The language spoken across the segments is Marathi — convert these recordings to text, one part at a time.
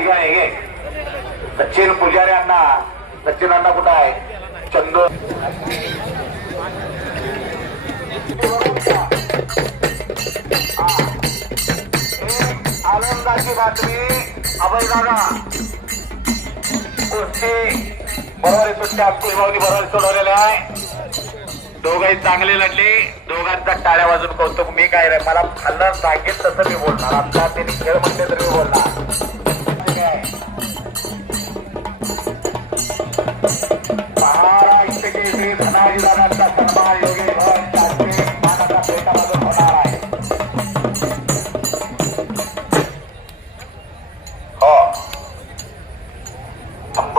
खाली आहे सचिन पुजारी अण्णा. सचिन अण्णा कुठं आहे? चंदू. आनंदाची बातमी अभय दादा. कुस्ती बरोबर सुट्ट्या अब्दुल भाऊनी बरोबर सोडवलेल्या आहे. दोघही चांगले लढले. दोघांचा टाळ्या वाजून कौतुक. मी काय रे मला खाल्लं सांगेल तसं मी बोलणार. आता त्यांनी खेळ म्हणले तर मी बोलणार.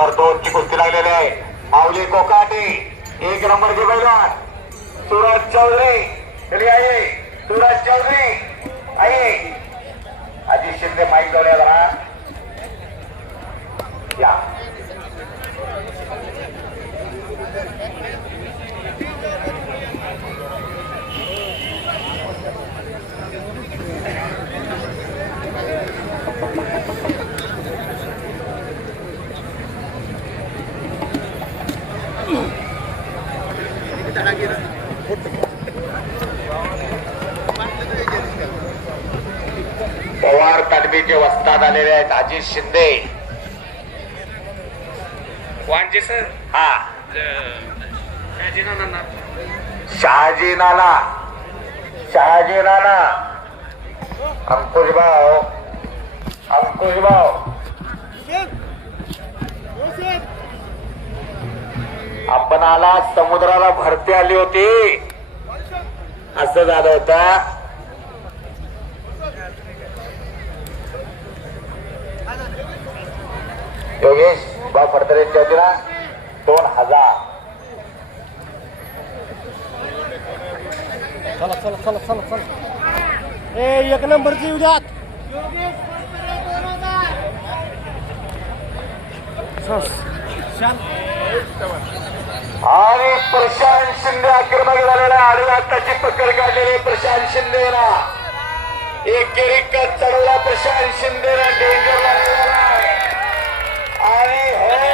नंबर दोन ची कुस्ती लागलेली आहे. माऊली कोकाटे एक नंबर ची बैलान सूरज चौधरी चलिए आइए सूरज चौधरी आहे अजित शिंदे माईक जोड्या जरा. या. पवार तालमीचे वस्ताद आलेले आहेत अजित शिंदे. वांजे सर? हा. शहाजी नाना शहाजी नाना शहाजी नाना अंकुश भाऊ अंकुश भाऊ आपण आला समुद्राला भरती आली होती. असं झालं होतं. योगेश बा फडतरेंच्या वतीला दोन हजार. चला चला चला चला चला. ए एक नंबरची येऊ द्यात. आणि प्रशांत शिंदे आक्रमक झालेला आडवी हाताची पकड काढलेली प्रशांत शिंदेला एकेरी कट चढवला प्रशांत शिंदेला डेंजर लागलेला आणि हे